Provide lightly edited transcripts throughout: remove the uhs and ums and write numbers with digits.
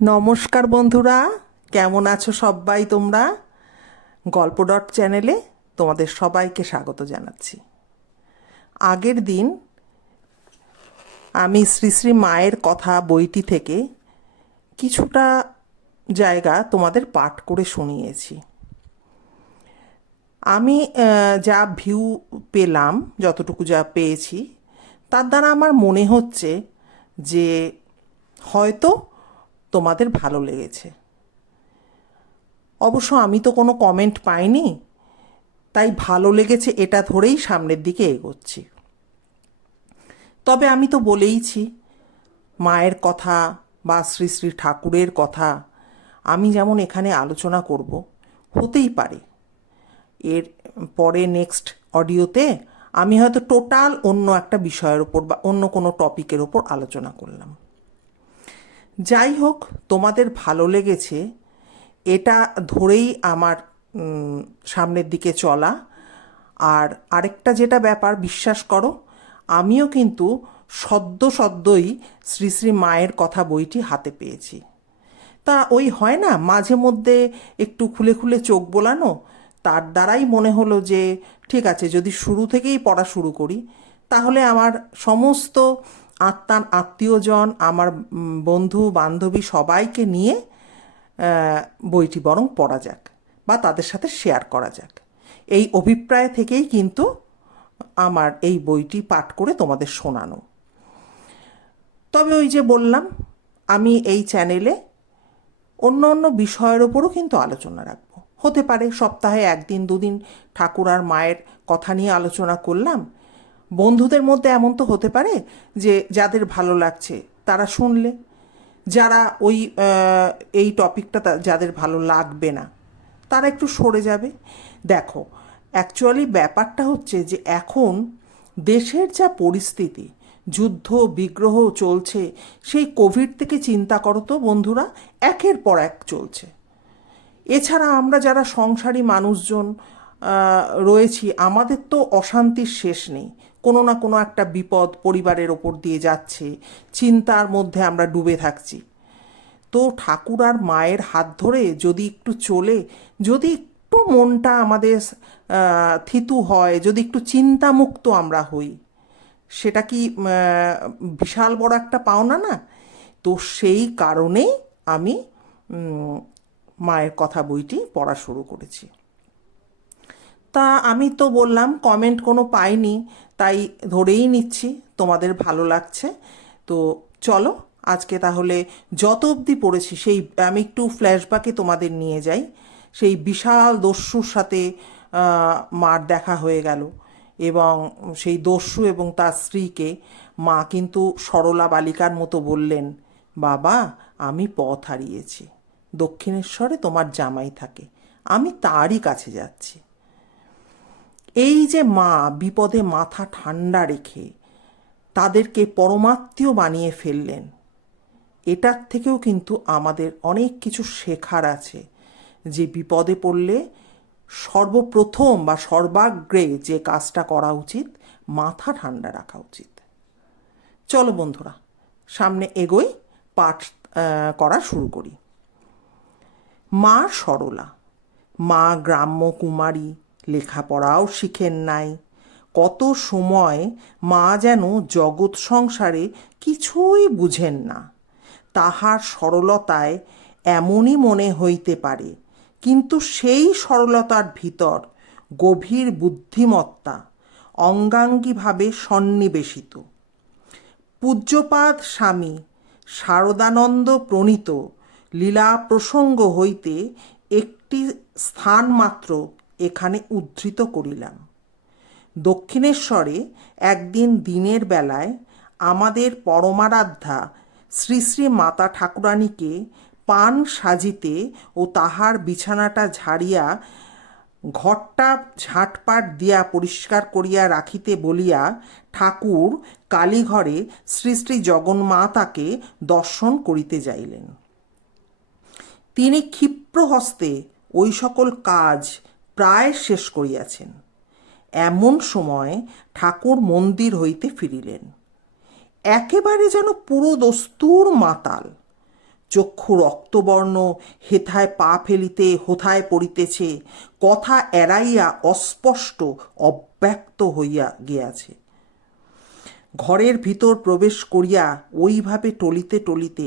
নমস্কার বন্ধুরা, কেমন আছো সবাই তোমরা? গল্প ডট চ্যানেলে তোমাদের সবাইকে স্বাগত জানাচ্ছি। আগের দিন আমি শ্রী শ্রী মায়ের কথা বইটি থেকে কিছুটা জায়গা তোমাদের পাঠ করে শুনিয়েছি। আমি যা ভিউ পেলাম, যতটুকু যা পেয়েছি, তার দ্বারা আমার মনে হচ্ছে যে হয়তো তোমাদের ভালো লেগেছে। অবশ্য আমি তো কোনো কমেন্ট পাইনি, তাই ভালো লেগেছে এটা ধরেই সামনের দিকে এগোচ্ছি। তবে আমি তো বলেইছি, মায়ের কথা বা শ্রী শ্রী ঠাকুরের কথা আমি যেমন এখানে আলোচনা করব, হতেই পারে এর পরে নেক্সট অডিওতে আমি হয়তো টোটাল অন্য একটা বিষয়ের ওপর বা অন্য কোনো টপিকের ওপর আলোচনা করলাম। যাই হোক, তোমাদের ভালো লেগেছে এটা ধরেই আমার সামনের দিকে চলা। আর আরেকটা যেটা ব্যাপার, বিশ্বাস করো, আমিও কিন্তু সদ্যই শ্রী শ্রী মায়ের কথা বইটি হাতে পেয়েছি। তা ওই হয় না মাঝে মধ্যে একটু খুলে খুলে চোখ বোলানো, তার দ্বারাই মনে হলো যে ঠিক আছে, যদি শুরু থেকেই পড়া শুরু করি তাহলে আমার সমস্ত আত্মীয়জন, আমার বন্ধু বান্ধবী সবাইকে নিয়ে বইটি বরং পড়া যাক বা তাদের সাথে শেয়ার করা যাক। এই অভিপ্রায় থেকেই কিন্তু আমার এই বইটি পাঠ করে তোমাদের শোনানো। তবে ওই যে বললাম, আমি এই চ্যানেলে অন্য অন্য বিষয়ের ওপরও কিন্তু আলোচনা রাখবো। হতে পারে সপ্তাহে একদিন দুদিন ঠাকুর আর মায়ের কথা নিয়ে আলোচনা করলাম। বন্ধুদের মধ্যে এমন তো হতে পারে যে যাদের ভালো লাগছে তারা শুনলে, যারা ওই এই টপিকটা যাদের ভালো লাগবে না তারা একটু সরে যাবে। দেখো, অ্যাকচুয়ালি ব্যাপারটা হচ্ছে যে এখন দেশের যা পরিস্থিতি, যুদ্ধ বিগ্রহ চলছে, সেই কোভিড থেকে চিন্তা করো তো বন্ধুরা, একের পর এক চলছে। এছাড়া আমরা যারা সংসারী মানুষজন রয়েছি, আমাদের তো অশান্তির শেষ নেই। কোনো না কোনো একটা বিপদ পরিবারের ওপর দিয়ে যাচ্ছে, চিন্তার মধ্যে আমরা ডুবে থাকছি। তো ঠাকুর আর মায়ের হাত ধরে যদি একটু চলে, যদি একটু মনটা আমাদের থিতু হয়, যদি একটু চিন্তামুক্ত আমরা হই, সেটা কি বিশাল বড় একটা পাওনা না? তো সেই কারণেই আমি মায়ের কথা বইটি পড়া শুরু করেছি। তা আমি তো বললাম কমেন্ট কোনো পাইনি, তাই ধরেই নিচ্ছি তোমাদের ভালো লাগছে। তো চলো আজকে তাহলে যত অবধি পড়েছি সেই আমি একটু ফ্ল্যাশব্যাকে তোমাদের নিয়ে যাই। সেই বিশাল দস্যুর সাথে মার দেখা হয়ে গেল, এবং সেই দস্যু এবং তার স্ত্রীকে মা কিন্তু সরলা বালিকার মতো বললেন, বাবা, আমি পথ হারিয়েছি, দক্ষিণেশ্বরে তোমার জামাই থাকে, আমি তারই কাছে যাচ্ছি। এই যে মা বিপদে মাথা ঠান্ডা রেখে তাদেরকে পরমাত্মীয় বানিয়ে ফেললেন, এটার থেকেও কিন্তু আমাদের অনেক কিছু শেখার আছে। যে বিপদে পড়লে সর্বপ্রথম বা সর্বাগ্রে যে কাজটা করা উচিত, মাথা ঠান্ডা রাখা উচিত। চলো বন্ধুরা, সামনে এগোই, পাঠ করা শুরু করি। মা সরলা, মা গ্রাম্য কুমারী, লেখাপড়াও শিখেন নাই। কত সময় মা যেন জগৎ সংসারে কিছুই বুঝেন না। তাহার সরলতায় এমনই মনে হইতে পারে, কিন্তু সেই সরলতার ভিতর গভীর বুদ্ধিমত্তা অঙ্গাঙ্গীভাবে সন্নিবেশিত। পূজ্যপাদ স্বামী শারদানন্দ প্রণীত লীলা প্রসঙ্গ হইতে একটি স্থান মাত্র এখানে উদ্ধৃত করিলাম। দক্ষিণেশ্বরে একদিন দিনের বেলায় আমাদের পরমারাধ্যা শ্রী শ্রী মাতা ঠাকুরানীকে পান সাজিতে ও তাহার বিছানাটা ঝাড়িয়া ঘরটা ঝাঁটপাট দিয়া পরিষ্কার করিয়া রাখিতে বলিয়া ঠাকুর কালীঘরে শ্রী শ্রী জগন্মাতাকে দর্শন করিতে যাইলেন। তিনি ক্ষিপ্র হস্তে ওই সকল কাজ প্রায় শেষ করিয়াছেন। এমন সময় ঠাকুর মন্দির হইতে ফিরিলেন, একেবারে যেন পুরো দস্তুর মাতাল। চক্ষু রক্তবর্ণ, হেথায় পা ফেলিতে হোথায় পড়িতেছে, কথা এড়াইয়া অস্পষ্ট অব্যক্ত হইয়া গিয়াছে। ঘরের ভিতর প্রবেশ করিয়া ওইভাবে টলিতে টলিতে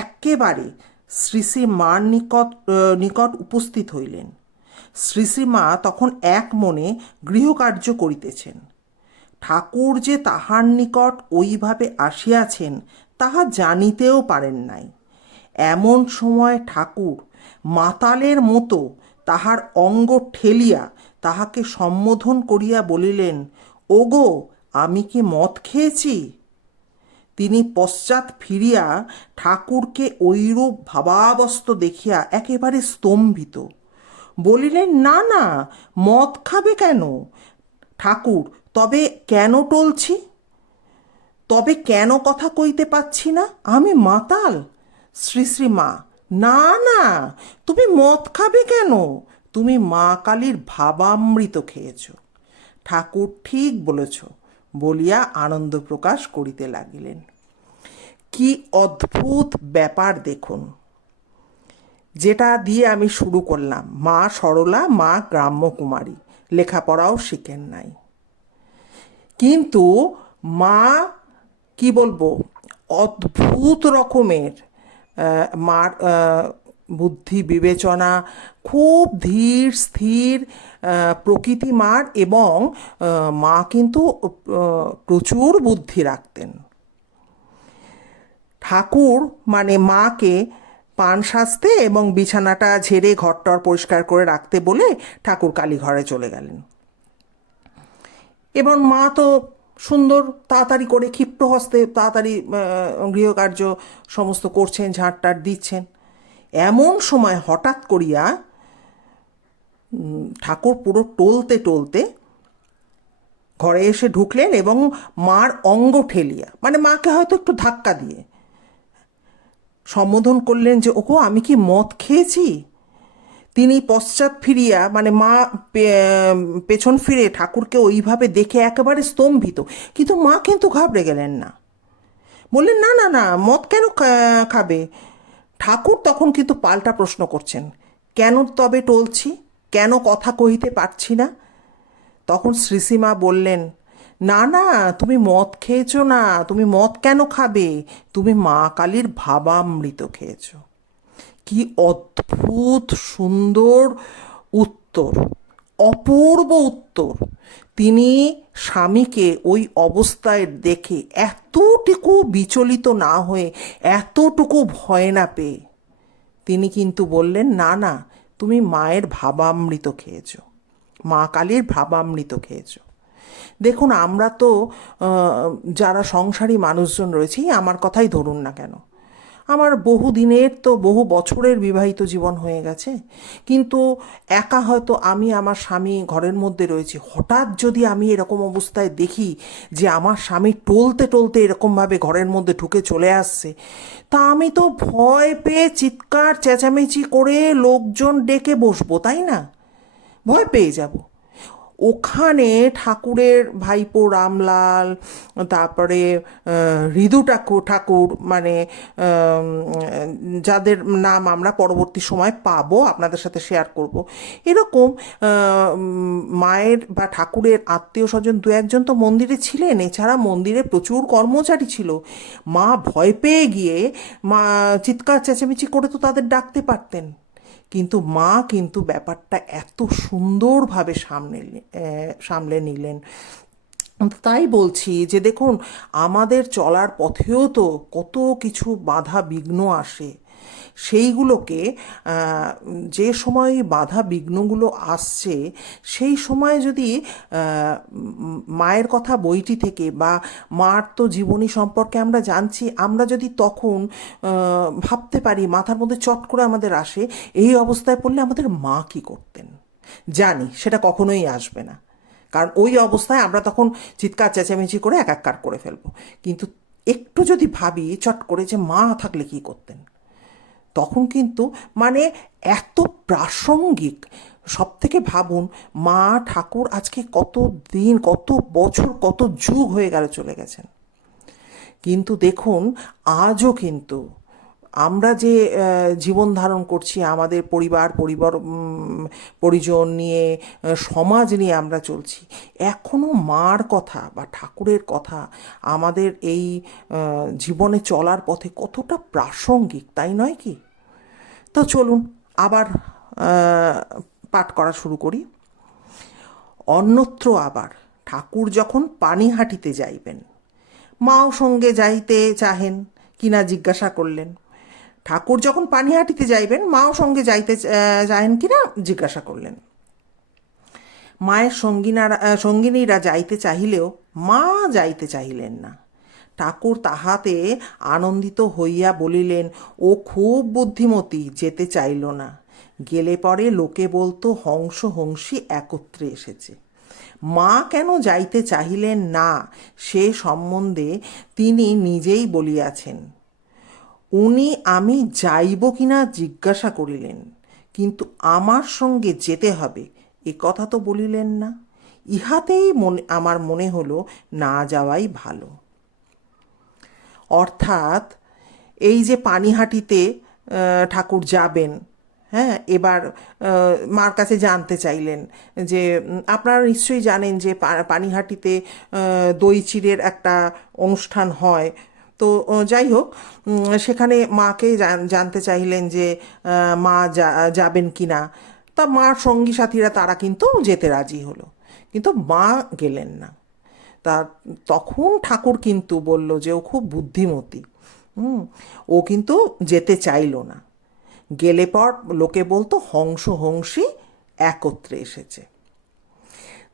একেবারে শ্রী শ্রী মার নিকট উপস্থিত হইলেন। শ্রী শ্রীমা তখন এক মনে গৃহকার্য করিতেছেন। ঠাকুর যে তাহার নিকট ওইভাবে আসিয়াছেন তাহা জানিতেও পারেন নাই। এমন সময় ঠাকুর মাতালের মতো তাহার অঙ্গ ঠেলিয়া তাহাকে সম্বোধন করিয়া বলিলেন, ওগো, আমি কি মদ খেয়েছি? তিনি পশ্চাৎ ফিরিয়া ঠাকুরকে ঐরূপ ভাবাবস্থ দেখিয়া একেবারে স্তম্ভিত। বলিলেন, না না, মদ খাবে কেন? ঠাকুর, তবে কেন টলছি? তবে কেন কথা কইতে পাচ্ছি না? আমি মাতাল? শ্রী শ্রীমা, না না, তুমি মদ খাবে কেন? তুমি মা কালীর ভাবামৃত খেয়েছ। ঠাকুর, ঠিক বলেছ বলিয়া আনন্দ প্রকাশ করিতে লাগিলেন। কি অদ্ভুত ব্যাপার দেখুন! যেটা দিয়ে আমি শুরু করলাম, মা সরলা, মা গ্রাম্যকুমারী, লেখাপড়াও শিখেন নাই, কিন্তু মা কি বলবো, অদ্ভুত রকমের মার বুদ্ধি বিবেচনা, খুব ধীর স্থির প্রকৃতি মার, এবং মা কিন্তু প্রচুর বুদ্ধি রাখতেন। ঠাকুর মানে মাকে পান সাজতে এবং বিছানাটা ঝেড়ে ঘরটর পরিষ্কার করে রাখতে বলে ঠাকুর কালীঘরে চলে গেলেন। এবং মা তো সুন্দর তাড়াতাড়ি করে ক্ষিপ্র হস্তে তাড়াতাড়ি গৃহকার্য সমস্ত করছেন, ঝাঁটটাট দিচ্ছেন। এমন সময় হঠাৎ করিয়া ঠাকুর পুরো টলতে টলতে ঘরে এসে ঢুকলেন এবং মার অঙ্গ ঠেলিয়া, মানে মাকে হয়তো একটু ধাক্কা দিয়ে সম্বোধন করলেন যে, ওগো, আমি কি মদ খেয়েছি? তিনি পশ্চাৎ ফিরিয়া, মানে মা পেছন ফিরে ঠাকুরকে ওইভাবে দেখে একেবারে স্তম্ভিত, কিন্তু মা কিন্তু ঘাবড়ে গেলেন না। বললেন, না না না, মদ কেন খাবে? ঠাকুর তখন কিন্তু পাল্টা প্রশ্ন করছেন, কেন তবে টলছি, কেন কথা কহিতে পারছি না? তখন শ্রীশ্রীমা বললেন, না না, তুমি মদ খেয়েছ না, তুমি মদ কেন খাবে? তুমি মা কালীর ভাবামৃত খেয়েছ। কি অদ্ভুত সুন্দর উত্তর, অপূর্ব উত্তর! তিনি স্বামীকে ওই অবস্থায় দেখে এতটুকু বিচলিত না হয়ে, এতটুকু ভয় না পেয়ে তিনি কিন্তু বললেন, না না, তুমি মায়ের ভাবামৃত খেয়েছ, মা কালীর ভাবামৃত খেয়েছ। দেখুন, আমরা তো যারা সংসারী মানুষজন রয়েছি, আমার কথাই ধরুন না কেন, আমার বহু দিনের তো বহু বছরের বিবাহিত জীবন হয়ে গেছে, কিন্তু একা হয়তো আমি আমার স্বামী ঘরের মধ্যে রয়েছি, হঠাৎ যদি আমি এরকম অবস্থায় দেখি যে আমার স্বামী টলতে টলতে এরকমভাবে ঘরের মধ্যে ঢুকে চলে আসছে, তা আমি তো ভয় পেয়ে চিৎকার চেঁচামেচি করে লোকজন ডেকে বসবো, তাই না? ভয় পেয়ে যাব। ওখানে ঠাকুরের ভাইপো রামলাল, তারপরে হৃদু ঠাকুর, মানে যাদের নাম আমরা পরবর্তী সময় পাবো, আপনাদের সাথে শেয়ার করব, এরকম মায়ের বা ঠাকুরের আত্মীয় স্বজন দু একজন তো মন্দিরে ছিলেন। এছাড়া মন্দিরে প্রচুর কর্মচারী ছিল। মা ভয় পেয়ে গিয়ে মা চিৎকার চেঁচামেচি করে তো তাদের ডাকতে পারতেন, কিন্তু মা কিন্তু ব্যাপারটা এত সুন্দরভাবে সামলে নিলেন। তাই বলছি যে দেখুন, আমাদের চলার পথেও তো কত কিছু বাধা বিঘ্ন আসে। সেইগুলোকে যে সময় বাধা বিঘ্নগুলো আসছে, সেই সময় যদি মায়ের কথা বইটি থেকে বা মার তো জীবনী সম্পর্কে আমরা জানছি, আমরা যদি তখন ভাবতে পারি, মাথার মধ্যে চট করে আমাদের আসে, এই অবস্থায় পড়লে আমাদের মা কী করতেন, জানি সেটা কখনোই আসবে না, কারণ ওই অবস্থায় আমরা তখন চিৎকার চেঁচামেচি করে একাকার করে ফেলবো। কিন্তু একটু যদি ভাবি চট করে যে মা থাকলে কী করতেন, তখন কিন্তু মানে এত প্রাসঙ্গিক। সব থেকে ভাবুন, মা ঠাকুর আজকে কত দিন, কত বছর, কত যুগ হয়ে গেল চলে গেছেন, কিন্তু দেখুন আজও কিন্তু আমরা যে জীবন ধারণ করছি, আমাদের পরিজন নিয়ে, সমাজ নিয়ে আমরা চলছি, এখনও মার কথা বা ঠাকুরের কথা আমাদের এই জীবনে চলার পথে কতটা প্রাসঙ্গিক, তাই নয় কি? তো চলুন আবার আহ, পাঠ করা শুরু করি। অন্যত্র আবার ঠাকুর যখন পানিহাটিতে যাইবেন, মাও সঙ্গে যাইতে চাহেন কিনা জিজ্ঞাসা করলেন। ঠাকুর যখন পানিহাটিতে যাইবেন, মাও সঙ্গে যাইতে চাহেন কিনা জিজ্ঞাসা করলেন। মায়ের সঙ্গিনীরা যাইতে চাহিলেও মা যাইতে চাহিলেন না। ঠাকুর তাহাতে আনন্দিত হইয়া বলিলেন, ও খুব বুদ্ধিমতী, যেতে চাইল না। গেলে পরে লোকে বলতো হংস হংসী একত্রে এসেছে। মা কেন যাইতে চাহিলেন না সে সম্বন্ধে তিনি নিজেই বলিয়াছেন। উনি আমি যাইব কিনা জিজ্ঞাসা করিলেন, কিন্তু আমার সঙ্গে যেতে হবে এ কথা তো বলিলেন না। ইহাতেই আমার মনে হলো না যাওয়াই ভালো। অর্থাৎ এই যে পানিহাটিতে ঠাকুর যাবেন, হ্যাঁ, এবার মার কাছে জানতে চাইলেন যে আপনারা নিশ্চয়ই জানেন যে পানিহাটিতে দই চিড়ের একটা অনুষ্ঠান হয়। তো যাই হোক, সেখানে মাকে জানতে চাইলেন যে মা যাবেন কি না। তা মার সঙ্গী সাথীরা তারা কিন্তু যেতে রাজি হলো, কিন্তু মা গেলেন না। তা তখন ঠাকুর কিন্তু বলল যে ও খুব বুদ্ধিমতী, ও কিন্তু যেতে চাইল না। গেলে পর লোকে বলতো হংস হংসী একত্রে এসেছে।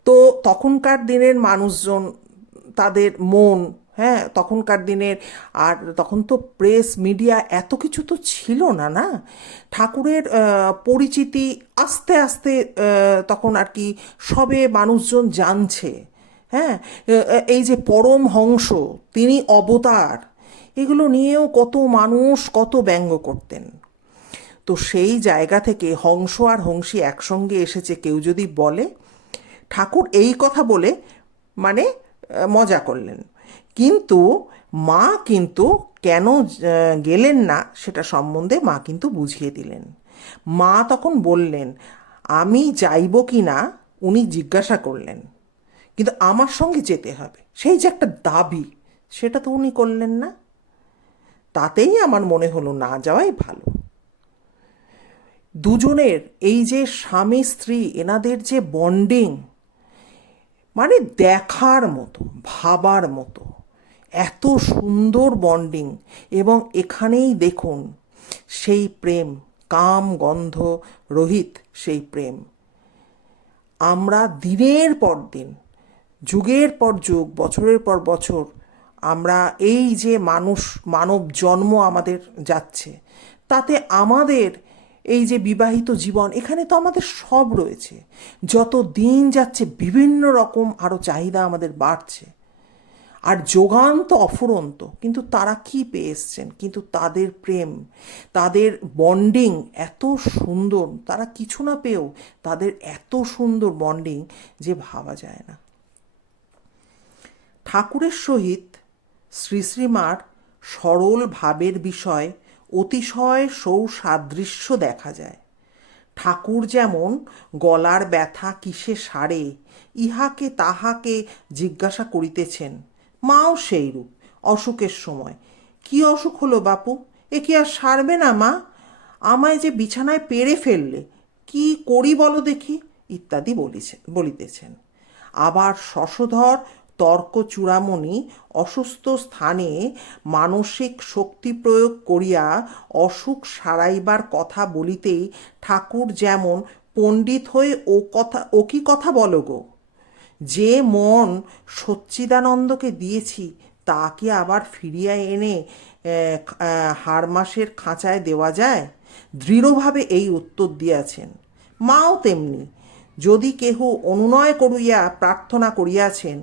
তো তখনকার দিনের মানুষজন, তাদের মন, হ্যাঁ, তখনকার দিনের, আর তখন তো প্রেস মিডিয়া এত কিছু তো ছিল না, না। ঠাকুরের পরিচিতি আস্তে আস্তে তখন আর কি সবে মানুষজন জানছে। হ্যাঁ, এই যে পরমহংস, তিনি অবতার, এগুলো নিয়েও কত মানুষ কত ব্যঙ্গ করতেন। তো সেই জায়গা থেকে হংস আর হংসী একসঙ্গে এসেছে কেউ যদি বলে, ঠাকুর এই কথা বলে মানে মজা করলেন। কিন্তু মা কিন্তু কেন গেলেন না সেটা সম্বন্ধে মা কিন্তু বুঝিয়ে দিলেন। মা তখন বললেন, আমি যাইব কি না উনি জিজ্ঞাসা করলেন, কিন্তু আমার সঙ্গে যেতে হবে, সেই যে একটা দাবি, সেটা তো উনি করলেন না। তাতেই আমার মনে হলো না যাওয়াই ভালো। দুজনের এই যে স্বামী স্ত্রী, এনাদের যে বন্ডিং, মানে দেখার মতো, ভাবার মতো, এত সুন্দর বন্ডিং। এবং এখানেই দেখুন সেই প্রেম, কাম গন্ধ রহিত সেই প্রেম। আমরা দিনের পর দিন, যুগের পর যুগ, বছরের পর বছর আমরা এই যে মানব জন্ম আমাদের যাচ্ছে, তাতে আমাদের এই যে বিবাহিত জীবন, এখানে তো আমাদের সব রয়েছে। যত দিন যাচ্ছে বিভিন্ন রকম আরও চাহিদা আমাদের বাড়ছে, আর যোগান তো অফুরন্ত। কিন্তু তারা কি পেয়ে এসছেন? কিন্তু তাদের প্রেম, তাদের বন্ডিং এত সুন্দর, তারা কিছু না পেয়েও তাদের এত সুন্দর বন্ডিং যে ভাবা যায় না। ঠাকুরের সহিত শ্রী শ্রীমার সরল ভাবের বিষয় অতিশয় সৌসাদৃশ্য দেখা যায়। ঠাকুর যেমন গলার ব্যথা কিসে সারে ইহাকে তাহাকে জিজ্ঞাসা করিতেছেন, মাও সেইরূপ অসুখের সময়, কি অসুখ হলো বাপু, এ কি আর সারবে না মা, আমায় যে বিছানায় পেড়ে ফেললে, কি করি বলো দেখি, ইত্যাদি বলিতেছেন। আবার শশধর তর্ক চূড়ামণি অসুস্থ স্থানে মানসিক শক্তি প্রয়োগ করিয়া অসুখ সারাইবার কথা বলিতেই ঠাকুর যেমন পণ্ডিত হয়ে ও কি কথা বলো গো, যে মন সচ্চিদানন্দকে দিয়েছি তা কি আবার ফিরিয়া এনে হারমাসের খাঁচায় দেওয়া যায়, দৃঢ়ভাবে এই উত্তর দিয়াছেন। মাও তেমনি, যদি কেহ অনুনয় করিয়া প্রার্থনা করিয়াছেন,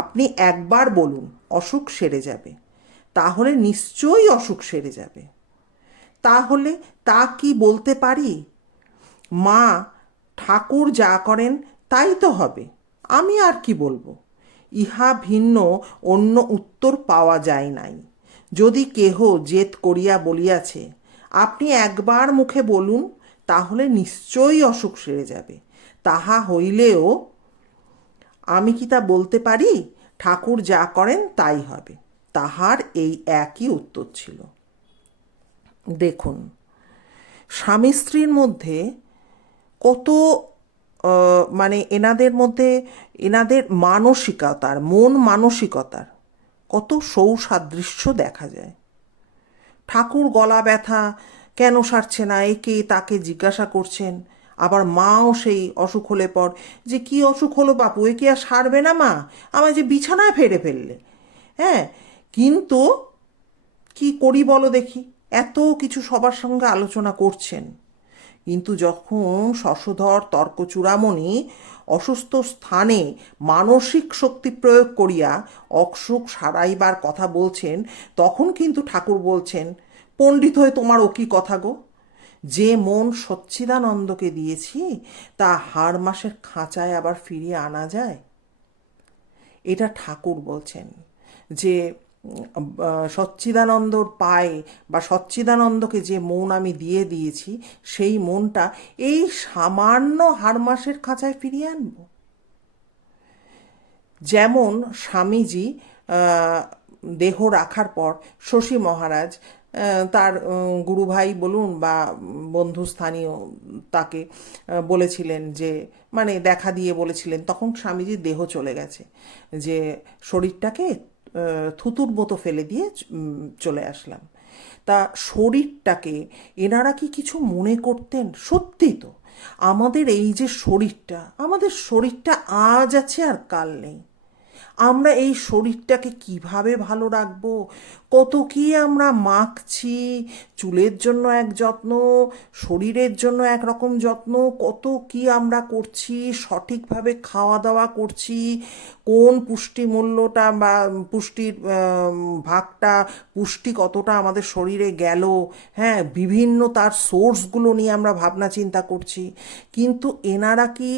আপনি একবার বলুন অসুখ সেরে যাবে, তাহলে নিশ্চয়ই অসুখ সেরে যাবে। তাহলে তা কি বলতে পারি? মা, ঠাকুর যা করেন তাই তো হবে, আমি আর কি বলবো? ইহা ভিন্ন অন্য উত্তর পাওয়া যায় নাই। যদি কেহ জেদ করিয়া বলিয়াছে, আপনি একবার মুখে বলুন, তাহলে নিশ্চয়ই অসুখ সেরে যাবে। তাহা হইলেও আমি কি তা বলতে পারি? ঠাকুর যা করেন তাই হবে। তাহার এই একই উত্তর ছিল। দেখুন, স্বামী স্ত্রীর মধ্যে কত মানে এনাদের মধ্যে, এনাদের মানসিকতার, মন মানসিকতার কত সৌসাদৃশ্য দেখা যায়। ঠাকুর গলা ব্যথা কেন সারছে না একে তাকে জিজ্ঞাসা করছেন। আবার মাও সেই অসুখ হলে পর যে কি অসুখ হলো বাপু, এ কি আর সারবে না মা, আমায় যে বিছানায় ফেলে ফেললে। হ্যাঁ, কিন্তু কি করি বলো দেখি, এত কিছু সবার সঙ্গে আলোচনা করছেন, কিন্তু যখন শশধর তর্কচূড়ামণি অসুস্থ স্থানে মানসিক শক্তি প্রয়োগ করিয়া অসুখ সারাইবার কথা বলছেন, তখন কিন্তু ঠাকুর বলছেন, পণ্ডিত হয়ে তোমার ও কি কথা গো? যে মন সচ্চিদানন্দকে দিয়েছি তা হাড় মাসের খাঁচায় আবার ফিরিয়ে আনা যায়? এটা ঠাকুর বলছেন যে সচ্চিদানন্দর পায়ে বা সচ্চিদানন্দকে যে মন আমি দিয়ে দিয়েছি, সেই মনটা এই সামান্য হাড় মাসের খাঁচায় ফিরিয়ে আনবো। যেমন স্বামীজি দেহ রাখার পর শশী মহারাজ তার গুরুভাই বলুন বা বন্ধুস্থানীয় তাকে বলেছিলেন যে, মানে দেখা দিয়ে বলেছিলেন, তখন স্বামীজির দেহ চলে গেছে, যে শরীরটাকে থুতুর মতো ফেলে দিয়ে চলে আসলাম। তা শরীরটাকে এনারা কি কিছু মনে করতেন? সত্যি তো, আমাদের এই যে শরীরটা, আমাদের শরীরটা আজ আছে আর কাল নেই। আমরা এই শরীরটাকে কিভাবে ভালো রাখবো, কত কি আমরা মাখছি, চুলের জন্য এক যত্ন, শরীরের জন্য এক রকম যত্ন, কত কি আমরা করছি, সঠিকভাবে খাওয়া দাওয়া করছি, কোন পুষ্টিমূল্যটা বা পুষ্টির ভাগটা, পুষ্টি কতটা আমাদের শরীরে গেল, হ্যাঁ, বিভিন্ন তার সোর্সগুলো নিয়ে আমরা ভাবনা চিন্তা করছি। কিন্তু এনারা কি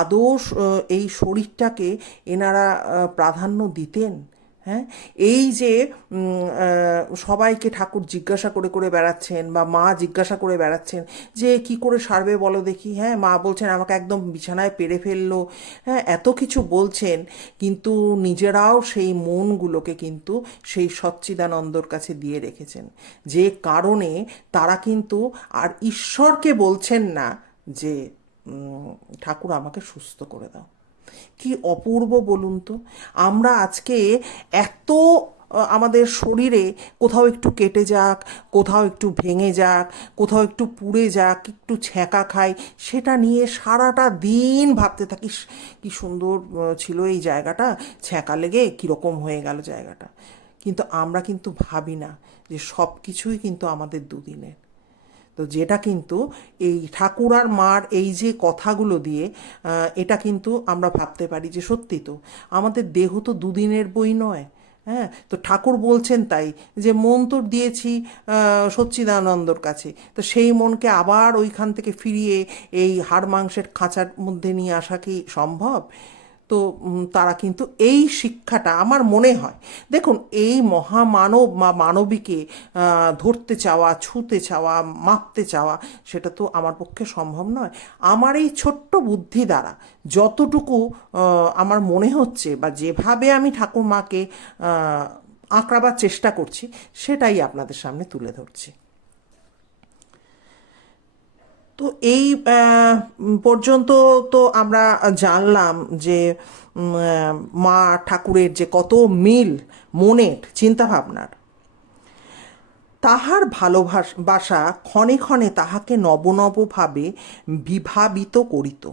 আদৌ এই শরীরটাকে এনারা প্রাধান্য দিতেন? হ্যাঁ, এই যে সবাইকে ঠাকুর জিজ্ঞাসা করে করে বেড়াচ্ছেন বা মা জিজ্ঞাসা করে বেড়াচ্ছেন যে কি করে সারবে বলো দেখি, হ্যাঁ, মা বলছেন আমাকে একদম বিছানায় পেড়ে ফেললো, হ্যাঁ, এত কিছু বলছেন, কিন্তু নিজেরাও সেই মনগুলোকে কিন্তু সেই সচ্চিদানন্দর কাছে দিয়ে রেখেছেন, যে কারণে তারা কিন্তু আর ঈশ্বরকে বলছেন না যে ঠাকুর আমাকে সুস্থ করে দাও। কি অপূর্ব বলুন তো! আমরা আজকে এত আমাদের শরীরে কোথাও একটু কেটে যাক, কোথাও একটু ভেঙে যাক, কোথাও একটু পুড়ে যাক, একটু ছ্যাঁকা খাই, সেটা নিয়ে সারাটা দিন ভাবতে থাকি, কি সুন্দর ছিল এই জায়গাটা, ছ্যাঁকা লেগে কীরকম হয়ে গেল জায়গাটা। কিন্তু আমরা কিন্তু ভাবি না যে সব কিছুই কিন্তু আমাদের দুদিনের। তো যেটা কিন্তু এই ঠাকুর আর মার এই যে কথাগুলো দিয়ে এটা কিন্তু আমরা ভাবতে পারি যে সত্যি তো, আমাদের দেহ তো দুদিনের বই নয়। হ্যাঁ, তো ঠাকুর বলছেন তাই, যে মন তো দিয়েছি সচ্চিদানন্দর কাছে, তো সেই মনকে আবার ওইখান থেকে ফিরিয়ে এই হাড় মাংসের খাঁচার মধ্যে নিয়ে আসা কি সম্ভব? তো তারা কিন্তু এই শিক্ষাটা আমার মনে হয়, দেখুন, এই মহামানব বা মানবীকে ধরতে চাওয়া, ছুঁতে চাওয়া, মাপতে চাওয়া, সেটা তো আমার পক্ষে সম্ভব নয়। আমার এই ছোট্ট বুদ্ধি দ্বারা যতটুকু আমার মনে হচ্ছে বা যেভাবে আমি ঠাকুরমাকে আঁকড়াবার চেষ্টা করছি, সেটাই আপনাদের সামনে তুলে ধরছি। তো এই পর্যন্ত তো আমরা জানলাম যে মা ঠাকুরের যে কত মিল মনের চিন্তাভাবনার। তাহার ভালোবাসা ক্ষণে ক্ষণে তাহাকে নব নবভাবে বিভাবিত করিত।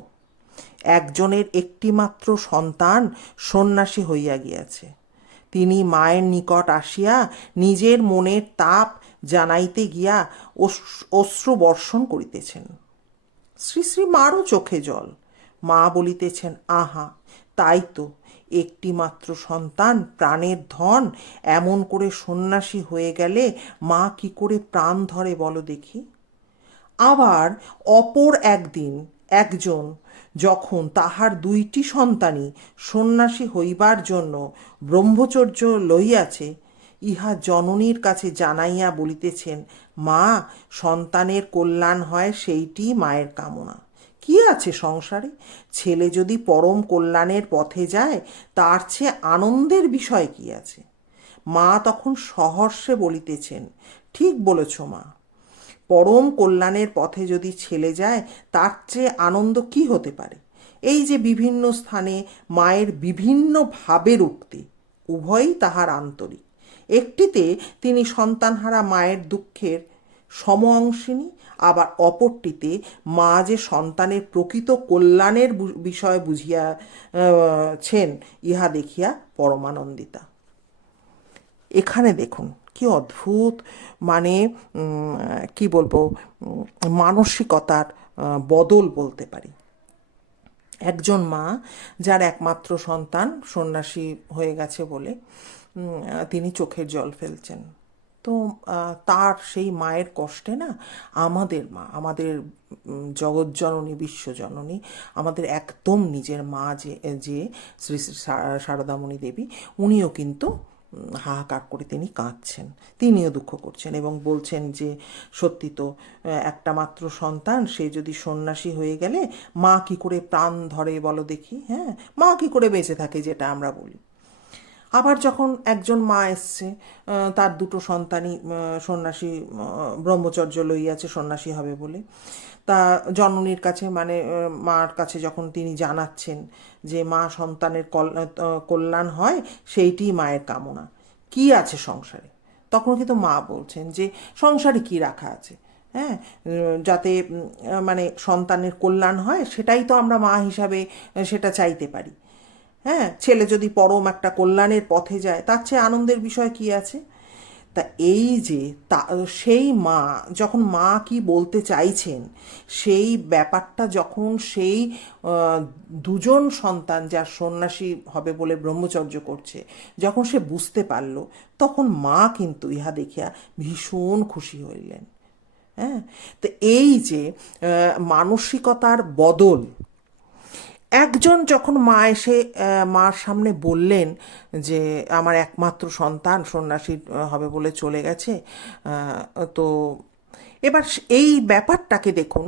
একজনের একটিমাত্র সন্তান সন্ন্যাসী হইয়া গিয়াছে, তিনি মায়ের নিকট আসিয়া নিজের মনের তাপ জানাইতে গিয়া অশ্রু বর্ষণ করিতেছেন। শ্রী শ্রী মারও চোখে জল। মা বলিতেছেন, আহা, তাই তো, একটি মাত্র সন্তান, প্রাণের ধন, এমন করে সন্ন্যাসী হয়ে গেলে মা কি করে প্রাণ ধরে বলো দেখি। আবার অপর একদিন একজন যখন তাহার দুইটি সন্তানই সন্ন্যাসী হইবার জন্য ব্রহ্মচর্য লইয়াছে, ইহা জননীর কাছে জানাইয়া বলিতেছেন, মা, সন্তানের কল্যাণ হয় সেইটি মায়ের কামনা। কি আছে সংসারে? ছেলে যদি পরম কল্যাণের পথে যায়, তার চেয়ে আনন্দের বিষয় কি আছে? মা তখন সহর্ষে বলিতেছেন, ঠিক বলেছ মা, পরম কল্যাণের পথে যদি ছেলে যায়, তার চেয়ে আনন্দ কি হতে পারে? এই যে বিভিন্ন স্থানে মায়ের বিভিন্ন ভাবের উক্তি, উভয়ই তাহার আন্তরিক। একটিতে তিনি সন্তানহারা মায়ের দুঃখের সম অংশিনী, আবার অপরটিতে মা যে সন্তানের প্রকৃত কল্যাণের বিষয় বুঝিয়াছেন, ইহা দেখিয়া পরমানন্দিতা। এখানে দেখুন কি অদ্ভুত, মানে কি বলবো, মানসিকতার বদল বলতে পারি। একজন মা যার একমাত্র সন্তান সন্ন্যাসী হয়ে গেছে বলে তিনি চোখের জল ফেলছেন, তো তার সেই মায়ের কষ্টে না আমাদের মা, আমাদের জগৎজননী, বিশ্বজননী, আমাদের একদম নিজের মা যে যে শ্রী শ্রী সারদামণি দেবী, উনিও কিন্তু হাহাকার করে তিনি কাঁদছেন, তিনিও দুঃখ করছেন এবং বলছেন যে সত্যি তো, একটা মাত্র সন্তান, সে যদি সন্ন্যাসী হয়ে গেলে মা কি করে প্রাণ ধরে বলো দেখি, হ্যাঁ, মা কি করে বেঁচে থাকে, যেটা আমরা বলি। আবার যখন একজন মা এসছে, তার দুটো সন্তানই সন্ন্যাসী, ব্রহ্মচর্য লইয়াছে সন্ন্যাসী হবে বলে, তা জননীর কাছে, মানে মার কাছে যখন তিনি জানাচ্ছেন যে মা, সন্তানের কল্যাণ হয় সেইটি মায়ের কামনা, কি আছে সংসারে? তখন কিন্তু মা বলছেন যে সংসারে কি রাখা আছে, হ্যাঁ, যাতে মানে সন্তানের কল্যাণ হয়, সেটাই তো আমরা মা হিসাবে সেটা চাইতে পারি। হ্যাঁ, ছেলে যদি পরম একটা কল্যাণের পথে যায়, তার চেয়ে আনন্দের বিষয় কি আছে? তা এই যে সেই মা যখন মা কি বলতে চাইছেন, সেই ব্যাপারটা যখন সেই দুজন সন্তান যার সন্ন্যাসী হবে বলে ব্রহ্মচর্য করছে, যখন সে বুঝতে পারল, তখন মা কিন্তু ইহা দেখিয়া ভীষণ খুশি হইলেন। হ্যাঁ, তো এই যে মানসিকতার বদল, একজন যখন মা এসে মার সামনে বললেন যে আমার একমাত্র সন্তান সন্ন্যাসী হবে বলে চলে গেছে, তো এবার এই ব্যাপারটাকে দেখুন,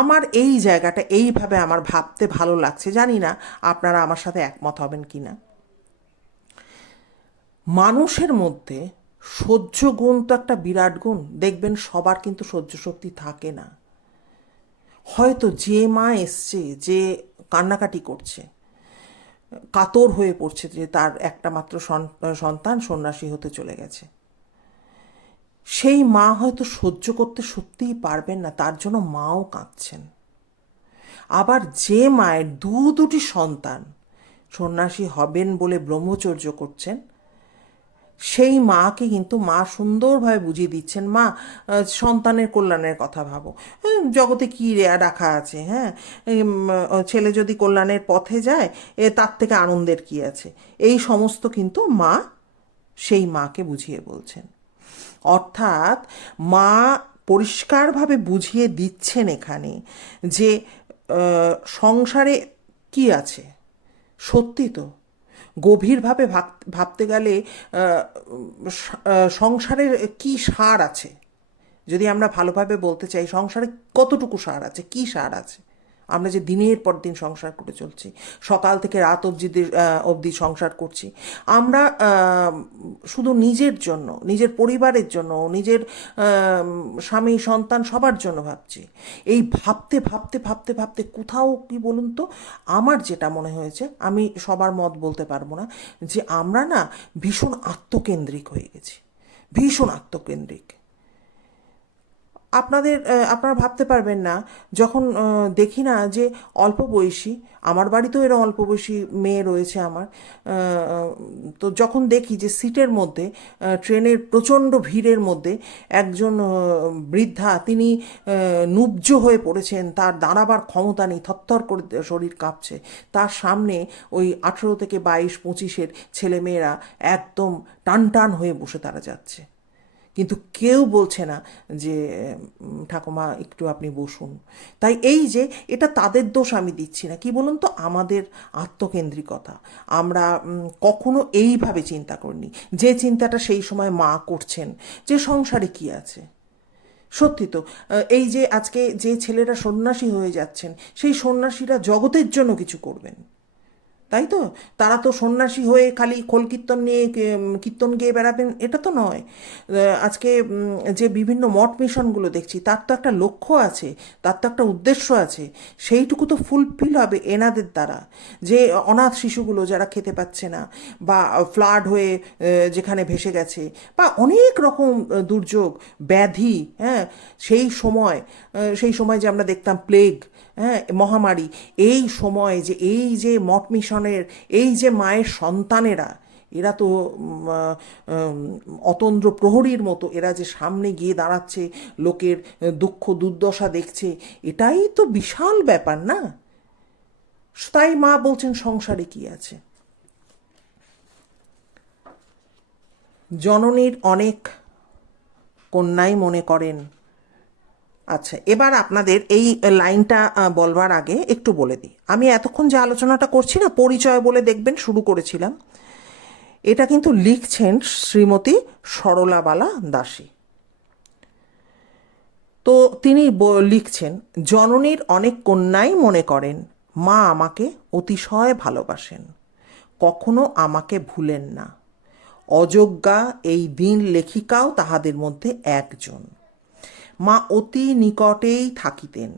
আমার এই জায়গাটা এইভাবে আমার ভাবতে ভালো লাগছে, জানি না আপনারা আমার সাথে একমত হবেন কি না। মানুষের মধ্যে সহ্য গুণ তো একটা বিরাট গুণ, দেখবেন সবার কিন্তু সহ্য শক্তি থাকে না। হয়তো যে মা এসছে, যে কান্নাকাটি করছে, কাতর হয়ে পড়ছে যে তার একটা মাত্র সন্তান সন্ন্যাসী হতে চলে গেছে, সেই মা হয়তো সহ্য করতে সত্যিই পারবেন না, তার জন্য মাও কাঁদছেন। আবার যে মায়ের দুটি সন্তান সন্ন্যাসী হবেন বলে ব্রহ্মচর্য করছেন, সেই মাকে কিন্তু মা সুন্দরভাবে বুঝিয়ে দিচ্ছেন, মা, সন্তানের কল্যাণের কথা ভাবো, জগতে কী রাখা আছে, হ্যাঁ, ছেলে যদি কল্যাণের পথে যায়, তার থেকে আনন্দের কি আছে, এই সমস্ত কিন্তু মা সেই মাকে বুঝিয়ে বলছেন। অর্থাৎ মা পরিষ্কারভাবে বুঝিয়ে দিচ্ছেন এখানে যে সংসারে কি আছে। সত্যি তো, গভীরভাবে ভাবতে গেলে সংসারের কি সার আছে, যদি আমরা ভালোভাবে বলতে চাই, সংসারে কতটুকু সার আছে, কি সার আছে? আমরা যে দিনের পর দিন সংসার করে চলছি, সকাল থেকে রাত অবধি সংসার করছি, আমরা শুধু নিজের জন্য, নিজের পরিবারের জন্য, নিজের স্বামী সন্তান সবার জন্য ভাবছি। এই ভাবতে ভাবতে ভাবতে ভাবতে কোথাও কি বলুন তো, আমার যেটা মনে হয়েছে, আমি সবার মত বলতে পারবো না, যে আমরা না ভীষণ আত্মকেন্দ্রিক হয়ে গেছি, ভীষণ আত্মকেন্দ্রিক। আপনারা ভাবতে পারবেন না, যখন দেখি না যে অল্প বয়সী, আমার বাড়িতেও এরকম অল্প বয়সী মেয়ে রয়েছে আমার, তো যখন দেখি যে সিটের মধ্যে, ট্রেনের প্রচণ্ড ভিড়ের মধ্যে একজন বৃদ্ধা, তিনি নুব্জ হয়ে পড়েছেন, তার দাঁড়াবার ক্ষমতা নেই, থরথর করে শরীর কাঁপছে, তার সামনে ওই 18 থেকে 22-25-এর ছেলেমেয়েরা একদম টান টান হয়ে বসে তারা যাচ্ছে। কিন্তু কেউ বলছে না যে ঠাকুমা একটু আপনি বসুন। তাই এই যে এটা তাদের দোষ আমি দিচ্ছি না, কি বলুন তো, আমাদের আত্মকেন্দ্রিকতা। আমরা কখনো এইভাবে চিন্তা করিনি, যে চিন্তাটা সেই সময় মা করছেন, যে সংসারে কি আছে। সত্যি তো, এই যে আজকে যে ছেলেরা সন্ন্যাসী হয়ে যাচ্ছেন, সেই সন্ন্যাসীরা জগতের জন্য কিছু করবেন, তাই তো? তারা তো সন্ন্যাসী হয়ে খালি খোল কীর্তন নিয়ে কীর্তন গেয়ে বেড়াবেন এটা তো নয়। আজকে যে বিভিন্ন মঠ মিশনগুলো দেখছি, তার তো একটা লক্ষ্য আছে, তার তো একটা উদ্দেশ্য আছে। সেইটুকু তো ফুলফিল হবে এনাদের দ্বারা। যে অনাথ শিশুগুলো যারা খেতে পাচ্ছে না, বা ফ্লাড হয়ে যেখানে ভেসে গেছে, বা অনেক রকম দুর্যোগ ব্যাধি, হ্যাঁ, সেই সময় যে আমরা দেখতাম প্লেগ, হ্যাঁ, মহামারী, এই সময় যে এই যে মঠ মিশনের এই যে মায়ের সন্তানেরা, এরা তো অতন্দ্র প্রহরীর মতো এরা যে সামনে গিয়ে দাঁড়াচ্ছে, লোকের দুঃখ দুর্দশা দেখছে, এটাই তো বিশাল ব্যাপার না? তাই মা বলছেন সংসারে কি আছে। জননীর অনেক কন্যাই মনে করেন। আচ্ছা, এবার আপনাদের এই লাইনটা বলবার আগে একটু বলে দিই, আমি এতক্ষণ যে আলোচনাটা করছি না, পরিচয় বলে দেখবেন শুরু করেছিলাম, এটা কিন্তু লিখছেন শ্রীমতী সরলাবালা দাসী। তো তিনি লিখছেন, জননীর অনেক কন্যাই মনে করেন মা আমাকে অতিশয় ভালোবাসেন, কখনো আমাকে ভুলেন না। অযোগ্যা এই দিন লেখিকাও তাহাদের মধ্যে একজন। মা অতি নিকটেই থাকিতেন,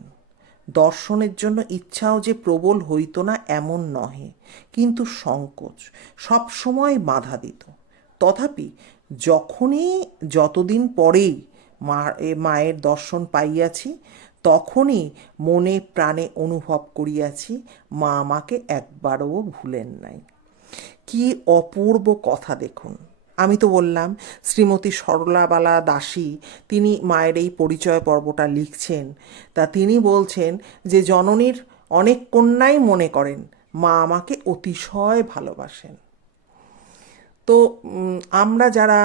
দর্শনের জন্য ইচ্ছাও যে প্রবল হইত না এমন নহে, কিন্তু সংকোচ সবসময় বাধা দিত। তথাপি যখনই যতদিন পরেই মায়ের দর্শন পাইয়াছি, তখনই মনে প্রাণে অনুভব করিয়াছি মা আমাকে একবারও ভুলেন নাই। কি অপূর্ব কথা দেখুন। আমি তো বললাম শ্রীমতী সরলাবালা দাসী তিনি মায়ের এই পরিচয় পর্বটা লিখছেন, তা তিনি বলছেন যে জননীর অনেক কন্যাই মনে করেন মা আমাকে অতিশয় ভালোবাসেন। তো আমরা যারা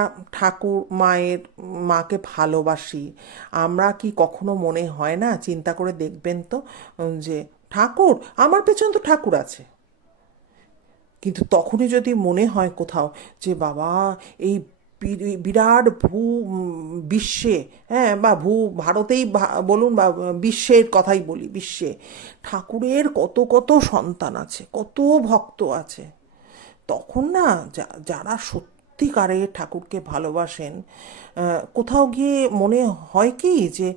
মাকে ভালোবাসি, আমরা কি কখনো মনে হয় না, চিন্তা করে দেখবেন তো, যে ঠাকুর আমার পেছন তো ঠাকুর আছে। কিন্তু তখনই যদি মনে হয় কোথাও যে বাবা এই বিরাট বিশ্বে, হ্যাঁ, বা ভারতেই বলুন, বা বিশ্বের কথাই বলি, বিশ্বে ঠাকুরের কত কত সন্তান আছে, কত ভক্ত আছে, তখন না যারা সত্যিকারে ঠাকুরকে ভালোবাসেন, কোথাও গিয়ে মনে হয় কি যে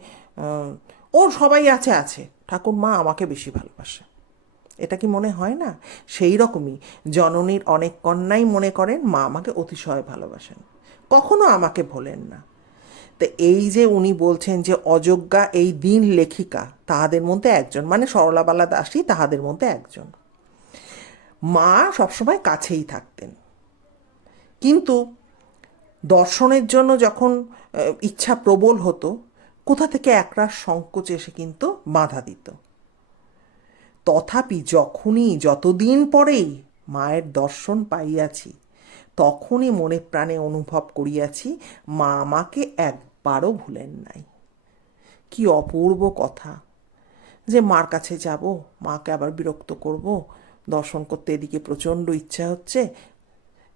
ওর সবাই আছে আছে, ঠাকুর মা আমাকে বেশি ভালোবাসে। এটা কি মনে হয় না? সেই রকমই জননীর অনেক কন্যাই মনে করেন মা আমাকে অতিশয় ভালোবাসেন, কখনো আমাকে ভোলেন না। তো এই যে উনি বলছেন যে অযোগ্যা এই দিন লেখিকা তাহাদের মধ্যে একজন, মানে সরলাবালা দাসী তাহাদের মধ্যে একজন। মা সবসময় কাছেই থাকতেন, কিন্তু দর্শনের জন্য যখন ইচ্ছা প্রবল হতো, কোথা থেকে একরাশ সংকোচ এসে কিন্তু বাধা দিত। তথাপি যতদিন পরেই মায়ের দর্শন পাইয়াছি, তখনই মনে প্রাণে অনুভব করিয়াছি মা আমাকে একবারও ভুলেন নাই। কি অপূর্ব কথা, যে মার কাছে যাব, মাকে আবার বিরক্ত করব, দর্শন করতে এদিকে প্রচণ্ড ইচ্ছা হচ্ছে,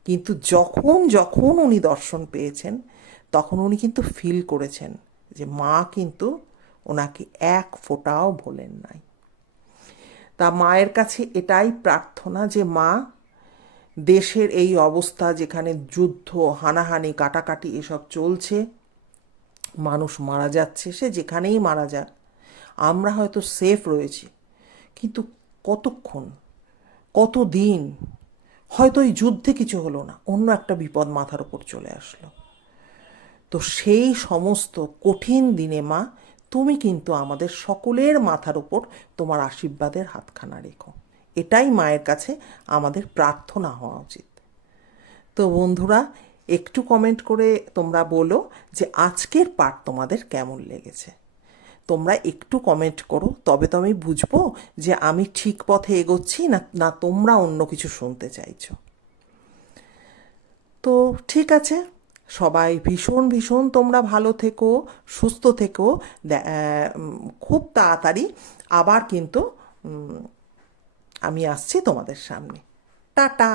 কিন্তু যখন যখন উনি দর্শন পেয়েছেন, তখন উনি কিন্তু ফিল করেছেন যে মা কিন্তু ওনাকে এক ফোঁটাও ভোলেন নাই। তা মায়ের কাছে এটাই প্রার্থনা যে মা, দেশের এই অবস্থা যেখানে যুদ্ধ, হানাহানি, কাটাকাটি এসব চলছে, মানুষ মারা যাচ্ছে, সে যেখানেই মারা যাক, আমরা হয়তো সেফ রয়েছি, কিন্তু কতক্ষণ, কতদিন, হয়তো এই যুদ্ধে কিছু হলো না, অন্য একটা বিপদ মাথার ওপর চলে আসলো। তো সেই সমস্ত কঠিন দিনে মা, তুমি কিন্তু আমাদের সকলের মাথার উপর তোমার আশীর্বাদের হাতখানা রেখো। এটাই মায়ের কাছে আমাদের প্রার্থনা হওয়া উচিত। তো বন্ধুরা, একটু কমেন্ট করে তোমরা বলো যে আজকের পাঠ তোমাদের কেমন লেগেছে। তোমরা একটু কমেন্ট করো, তবে তো আমি বুঝবো যে আমি ঠিক পথে এগোচ্ছি না তোমরা অন্য কিছু শুনতে চাইছো। তো ঠিক আছে, সবাই ভীষণ ভীষণ তোমরা ভালো থেকো, সুস্থ থেকো। খুব তাড়াতাড়ি আবার কিন্তু আমি আসছি তোমাদের সামনে। টাটা।